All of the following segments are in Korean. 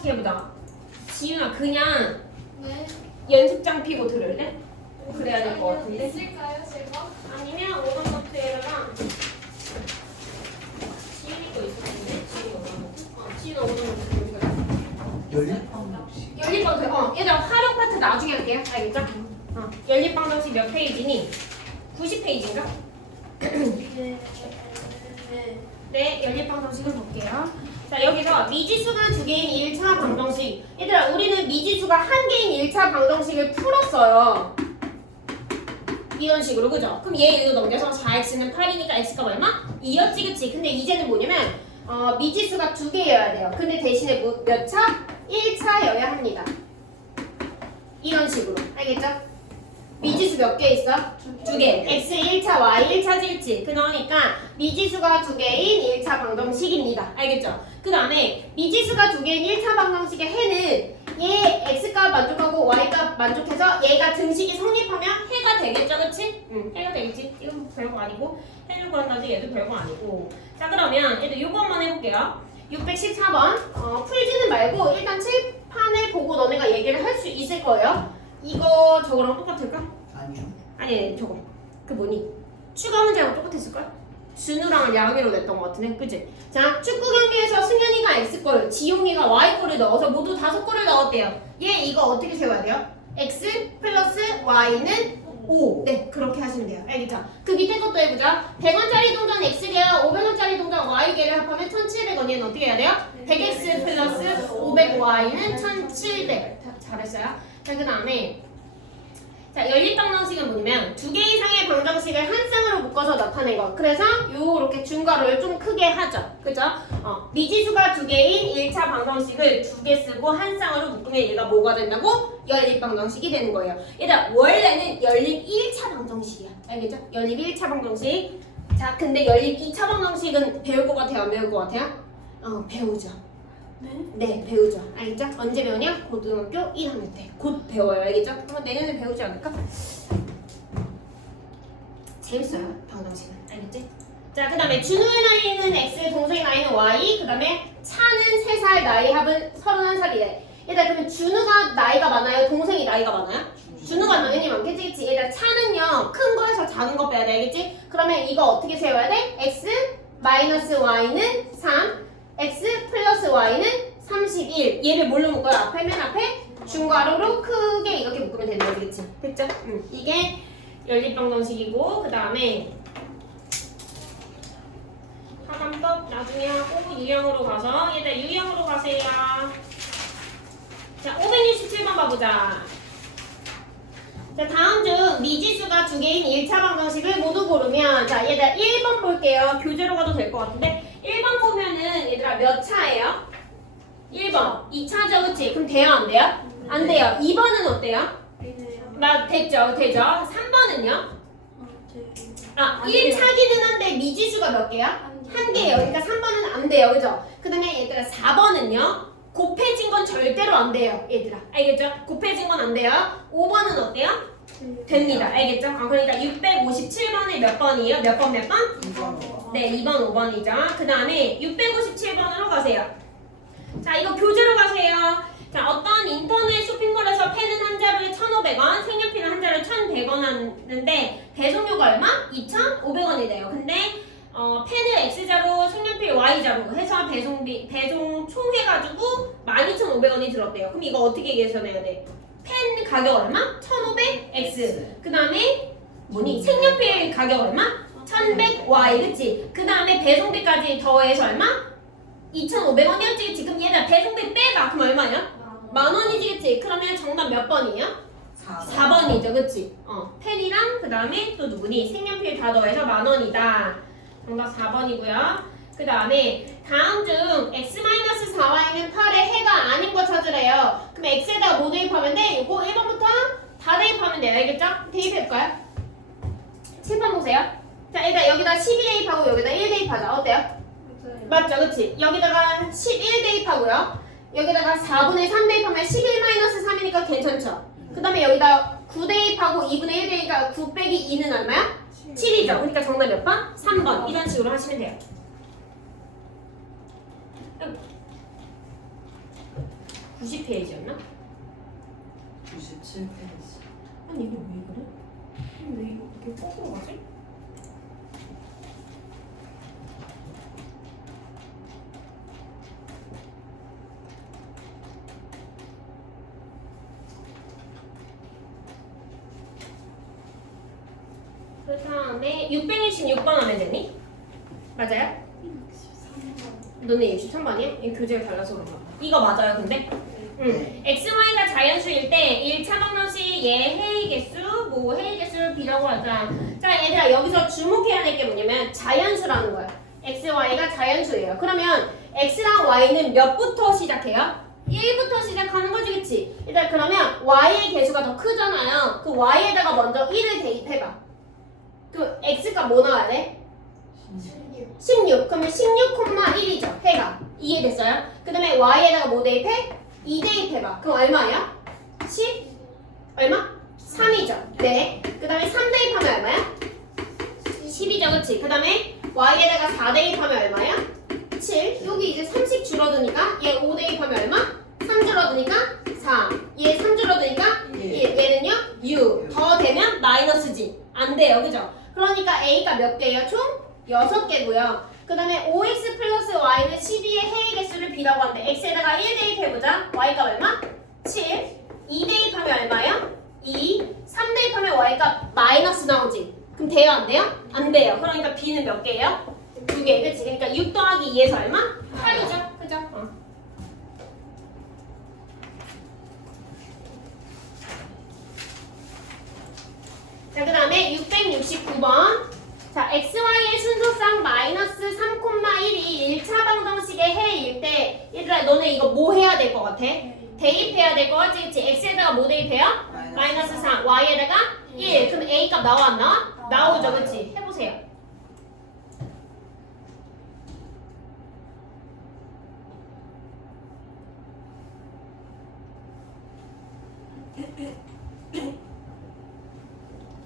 번씩 해보자. 지윤아 그냥 네. 연습장 피고 들을래? 그래야 될 것 같은데. 있을까요, 제가? 아니면 오던노트에다가 지윤이 거 있었는데 지윤이 오던노트. 지윤아 오던노트 여기가. 연립방정식. 연립방정. 얘들아 활용 파트 나중에 할게요. 알겠죠? 연립방정식 몇 페이지니? 90페이지인가? 네. 네, 연립방정식을 볼게요. 자, 여기서 미지수가 두 개인 1차 방정식. 얘들아, 우리는 미지수가 한 개인 1차 방정식을 풀었어요. 이런 식으로, 그죠? 그럼 얘 이거 넘겨서 4x는 8이니까 x가 얼마? 2였지, 그치? 근데 이제는 뭐냐면 미지수가 두 개여야 돼요. 근데 대신에 몇 차? 1차여야 합니다. 이런 식으로. 알겠죠? 미지수 몇 개 있어? 두 개. x 1차, y 1차지, 그러니까 미지수가 두 개인 1차 방정식입니다. 알겠죠? 그 다음에 미지수가 두 개인 1차 방정식의 해는 얘 x값 만족하고 y값 만족해서 얘가 등식이 성립하면 해가 되겠죠, 그치? 응, 해가 되겠지. 이건 별거 아니고 해를 구한다지 얘도 별거 아니고. 자, 그러면 얘도 요거 한번 해볼게요. 614번 풀지는 말고 일단 칠판을 보고 너네가 얘기를 할 수 있을 거예요. 이거 저거랑 똑같을까? 아니요. 아니 저거 그 뭐니? 추가 문제랑 똑같았을걸? 준우랑 양이로 냈던 것 같은데, 그치? 자, 축구 경기에서 승현이가 X골, 지용이가 Y골을 넣어서 모두 5골을 넣었대요. 얘 이거 어떻게 세워야 돼요? X 플러스 Y는 5. 네, 그렇게 하시면 돼요. 알겠죠? 그 밑에 것도 해보자. 100원짜리 동전 X개와 500원짜리 동전 Y개를 합하면 1700원. 얘는 어떻게 해야 돼요? 100X 플러스 500Y는 1700. 잘했어요. 자, 그 다음에 자, 연립방정식은 뭐냐면 두 개 이상의 방정식을 한 쌍으로 묶어서 나타낸 거. 그래서 요렇게 중괄호를 좀 크게 하죠. 그죠? 미지수가 두 개인 1차 방정식을 두 개 쓰고 한 쌍으로 묶으면 얘가 뭐가 된다고? 연립방정식이 되는 거예요. 얘들아, 원래는 연립 1차 방정식이야. 알겠죠? 연립 1차 방정식. 자, 근데 연립 2차 방정식은 배울 것 같아요? 안 배울 것 같아요? 배우죠. 네, 배우죠. 알겠죠? 언제 배우냐? 고등학교 1학년 때. 곧 배워요. 알겠죠? 그러면 내년에 배우지 않을까? 재밌어요. 방정식은. 알겠지? 자, 그 다음에 준우의 나이는 X, 동생의 나이는 Y, 그 다음에 차는 3살, 나이 합은 31살이래. 얘들아, 그러면 준우가 나이가 많아요? 동생이 나이가 많아요? 준우가 당연히 많겠지, 그치? 얘들아, 차는요, 큰 거에서 작은 거 빼야 돼. 알겠지? 그러면 이거 어떻게 세워야 돼? X 마이너스 Y는 3, X 플러스 Y는 31. 얘를 뭘로 묶어요? 앞에 맨 앞에 중괄호로 크게 이렇게 묶으면 되는 거지, 그치? 됐죠? 이게 연립방정식이고, 그 다음에 하관법 나중에 하고 유형으로 가서 얘들 유형으로 가세요. 자, 567번 봐보자. 자, 다음 중 미지수가 두 개인 1차 방정식을 모두 고르면, 자, 얘들 1번 볼게요. 교재로 가도 될 것 같은데 1번 보면은 얘들아 몇 차예요? 1번 2차죠, 그치? 그럼 돼요, 안 돼요? 안 돼요. 2번은 어때요? 됐죠, 되죠. 3번은요? 1차기는 한데 미지수가 몇 개야? 한 개예요. 그러니까 3번은 안 돼요, 그죠? 그 다음에 얘들아 4번은요? 곱해진 건 절대로 안 돼요, 얘들아. 알겠죠? 곱해진 건 안 돼요. 5번은 어때요? 됩니다. 알겠죠? 그러니까 657번이 몇 번이에요? 몇 번, 몇 번? 2번. 네, 2번, 5번이죠. 그 다음에 657번으로 가세요. 자, 이거 교재로 가세요. 자, 어떤 인터넷 쇼핑몰에서 펜은 한 자루에 1,500원, 색연필은 한 자루에 1,100원 하는데 배송료가 얼마? 2,500원이 돼요. 근데 펜을 X자루, 색연필 Y자루 해서 배송 총 해가지고 12,500원이 들었대요. 그럼 이거 어떻게 계산해야 돼? 펜 가격 얼마? 1,500X. 그 다음에 뭐니? 색연필 가격 얼마? 1,100Y. 그치? 그 다음에 배송비까지 더해서 얼마? 2,500원이었지. 지금 얘들 배송비 빼봐. 그럼 얼마야? 10,000원이지. 그치? 그러면 정답 몇 번이야? 4번이죠. 그치? 펜이랑 그 다음에 또 누구니? 색연필 다 더해서 10,000원이다. 정답 4번이고요. 그 다음에 다음 중 x-4y는 8의 해가 아닌 거 찾으래요. 그럼 x에다가 뭐 대입하면 돼? 이거 1번부터 다 대입하면 돼요. 알겠죠? 대입해볼까요? 7번 보세요. 자, 일단 여기다 12 대입하고 여기다 1 대입하자. 어때요? 맞죠? 그치? 여기다가 11 대입하고요. 여기다가 4분의 3 대입하면 11-3이니까 괜찮죠? 그 다음에 여기다 9 대입하고 2분의 1 대입하니까 9 빼기 2는 얼마야? 7이죠. 그러니까 정답 몇 번? 3번. 이런 식으로 하시면 돼요. 90페이지였나? 97페이지. 아니 이게 왜 그래? 왜 이렇게 거꾸로 가지? 그 다음에 626번 하면 되니? 맞아요? 63번. 너네 63번이야? 이 교재가 달라서 그런가 봐. 이거 맞아요 근데? 응. x, y가 자연수일 때 1차 방정식 얘 해의 개수, 뭐 해의 개수를 b라고 하자. 자 얘들아 여기서 주목해야 될 게 뭐냐면 자연수라는 거야. x, y가 자연수예요. 그러면 x랑 y는 몇부터 시작해요? 1부터 시작하는 거지 그치? 일단 그러면 y의 개수가 더 크잖아요. 그 y에다가 먼저 1을 대입해봐. 그 x가 뭐 나와야 돼? 16. 그러면 16,1이죠. 해가. 이해됐어요? 그 다음에 y에다가 뭐 대입해? 2 대입해봐. 그럼 얼마야? 10? 얼마? 3이죠. 네. 그 다음에 3 대입하면 얼마야? 10이죠. 그치? 그 다음에 y에다가 4 대입하면 얼마야? 7. 여기 이제 3씩 줄어드니까 얘 5 대입하면 얼마? 3 줄어드니까 4. 얘 3 줄어드니까 얘는요? 6. 더 되면 마이너스지. 안 돼요. 그죠? 그러니까 a가 몇 개예요? 총 6개고요. 그 다음에 5x 플러스 y는 12의 해의 개수를 b라고 하는데 x에다가 1 대입해보자. y가 얼마? 7. 2 대입하면 얼마요? 2. 3 대입하면 y가 마이너스 나오지. 그럼 돼요? 안 돼요? 안 돼요. 그러니까 b는 몇 개예요? 2개. 그치? 그러니까 6 더하기 2에서 얼마? 8이죠. 그죠? 자, 그 다음에 669번. 자, xy의 순서상 마이너스 3,1이 1차 방정식의 해일 때 얘들아 너네 이거 뭐 해야 될 것 같아? 대입해야 될 것 같지? 그치? x에다가 뭐 대입해요? 마이너스 3, y에다가 1. 그럼 a 값 나와 안 나와? 나오죠. 그치? 해보세요.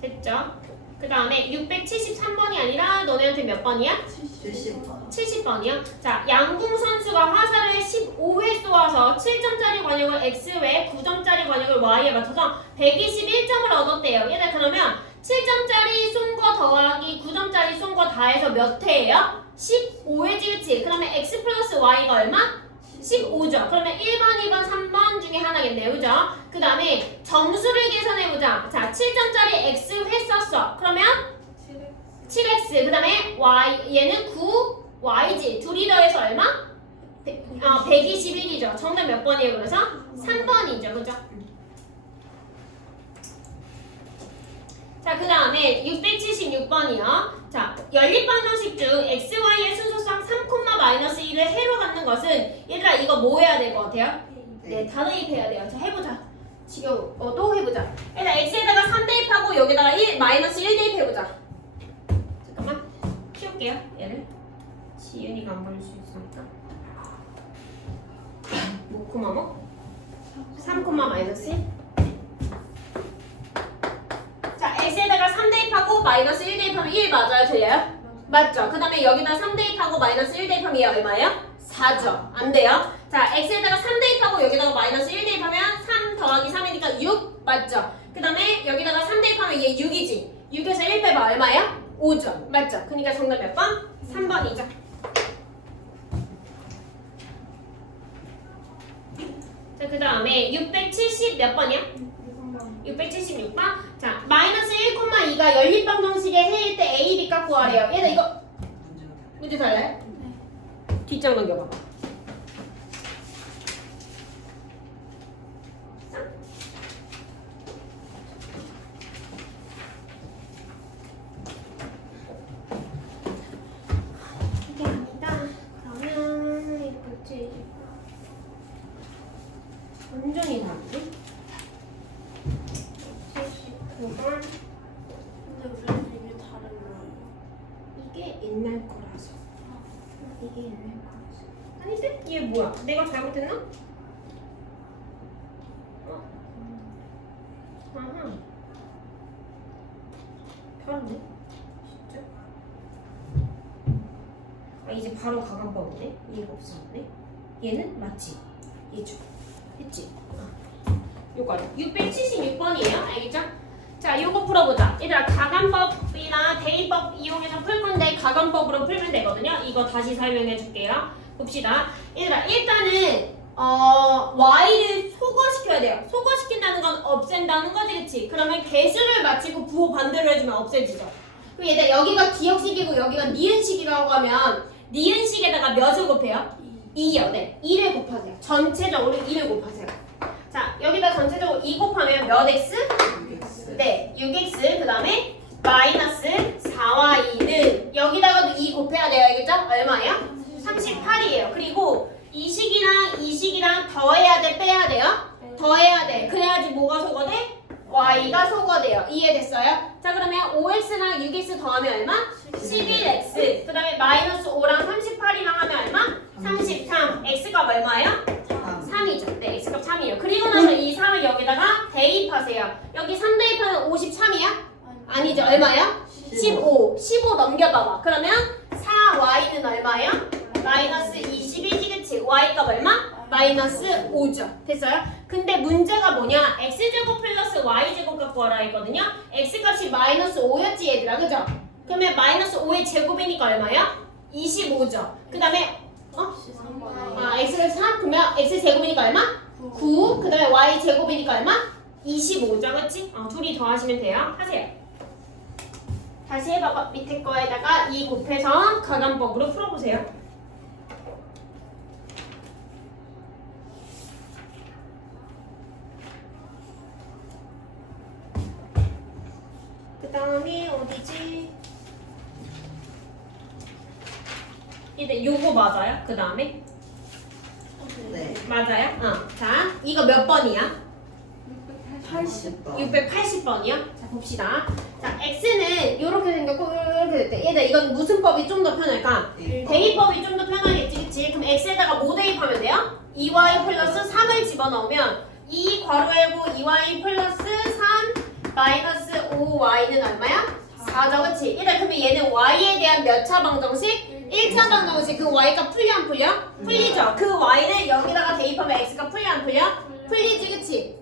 됐죠? 그 다음에 673번이 아니라 너네한테 몇 번이야? 70번. 70번이요? 자, 양궁 선수가 화살을 15회 쏘아서 7점짜리 관역을 x에 9점짜리 관역을 y에 맞춰서 121점을 얻었대요. 얘들 그러면 7점짜리 쏜 거 더하기 9점짜리 쏜 거 다 해서 몇 회예요? 15회지 그치? 그러면 x 플러스 y가 얼마? 15죠. 그러면 1번, 2번, 3번 중에 하나겠네요. 그죠? 그 다음에 점수를 계산해보자. 자, 7점짜리 x 회 썼어. 그러면 7x. 그 다음에 y, 얘는 9, y지. 둘이 더해서 얼마? 121이죠. 정답 몇 번이에요? 그래서 3번이죠. 그죠? 자, 그 다음에 676번이요. 자, 연립방정식 중 x, y의 순서상 3,-1을 해로 갖는 것은 얘들아 이거 뭐 해야 될 것 같아요? 네, 다 대입해야 돼요. 자, 해보자. 지금 또 해보자. 일단 x에다가 3 대입하고 여기다가 1, -1 대입해보자. 잠깐만 키울게요. 얘를. 지윤이가 안 걸릴 수 있으니까. 뭐, 고마워. 3,-1. 자, x에다가 3 대입하고 -1 대입하면 1 맞아요? 틀려요? 맞죠? 그 다음에 여기다 3 대입하고 -1 대입하면 얘 얼마예요? 4죠. 안 돼요? 자, x에다가 3 대입하고 여기다가 -1 대입하면 3 더하기 3이니까 6 맞죠? 그 다음에 여기다가 3 대입하면 얘 6이지. 6에서 1 빼봐 얼마예요? 5죠. 맞죠? 그러니까 정답 몇 번? 3번이죠. 자, 그 다음에 670 몇 번이야? 676번. 자, -1,2가 연립방정식의 해일 때 A, B 값 구하래요. 얘들 이거 문제 달라요? 네. 뒷장 넘겨봐봐. 이게 아니다. 그러면 이렇게 완전히 다른데? 79번. 근데 우리는 이게 다른 거예요. 이게 옛날 거라서. 이게 옛날 거라서. 아닌데? 얘 뭐야? 내가 잘못했나? 아하. 다른데? 진짜? 이제 바로 가감법이네? 이해가 없었네? 얘는 맞지? 얘죠. 했지? 요거 676번이에요. 알겠죠? 자, 요거 풀어보자. 얘들아, 가간법이나 대입법 이용해서 풀 건데 가간법으로 풀면 되거든요. 이거 다시 설명해 줄게요. 봅시다. 얘들아, 일단은 y를 소거시켜야 돼요. 소거시킨다는 건 없앤다는 거지, 그치? 그러면 개수를 맞추고 부호 반대로 해주면 없애지죠. 그럼 얘들아, 여기가 기억식이고 여기가 니은식이라고 하면 니은식에다가 몇을 곱해요? 2요. 네, 2를 곱하세요. 전체적으로 2를 곱하세요. 자, 여기다 전체적으로 2 곱하면 몇 x? 네, 6x. 그 다음에 마이너스 4y는 여기다가도 2 곱해야 돼요. 알겠죠? 얼마예요? 38이에요. 그리고 이 식이랑 더해야 돼, 빼야 돼요? 더해야 돼. 그래야지 뭐가 소거돼? y가 소거돼요. 이해됐어요? 자, 그러면 5x랑 6x 더하면 얼마? 11x. 그 다음에 마이너스 5랑 38이랑 하면 얼마? 33. x값 얼마예요? 3이죠. 네, x값 3이에요. 그리고 나서 이 3을 여기다가 대입하세요. 여기 3 대입하면 53이야? 아니죠. 얼마예요? 15. 15 넘겨봐봐. 그러면 4y는 얼마예요? 마이너스 21이지, 그치? y값 얼마? 마이너스 5죠. 됐어요? 근데 문제가 뭐냐? x제곱 플러스 y제곱 갖고 와라 했거든요. x값이 마이너스 5였지, 얘들아. 그죠? 그러면 마이너스 5의 제곱이니까 얼마야? 25죠. 그 다음에 x가 3? 그러면 x 제곱이니까 얼마? 9. 그 다음에 y 제곱이니까 얼마? 25죠, 그치? 둘이 더하시면 돼요. 하세요. 다시 해봐봐. 밑에 거에다가 2 곱해서 가간법으로 풀어보세요. 그 다음에 어디지? 이제 요거 맞아요? 그 다음에? 네. 맞아요? 자, 이거 몇 번이야? 80번. 680번이요? 자, 봅시다. 자, x는 요렇게 생겼고 요렇게 됐대. 얘들 이건 무슨 법이 좀 더 편할까? 대입법이 좀 더 편하겠지, 그치? 그럼 x에다가 뭐 대입하면 돼요? 2y 플러스 3을 집어넣으면 2 괄호 열고 2y 플러스 3 마이너스 5y는 얼마야? 4죠, 그치? 얘들 그러면 얘는 y에 대한 몇 차 방정식? 1차 방정식. 그 y값 풀려 안 풀려? 풀리죠? 그 y를 여기다가 대입하면 x가 풀려 안 풀려? 풀리지, 그치?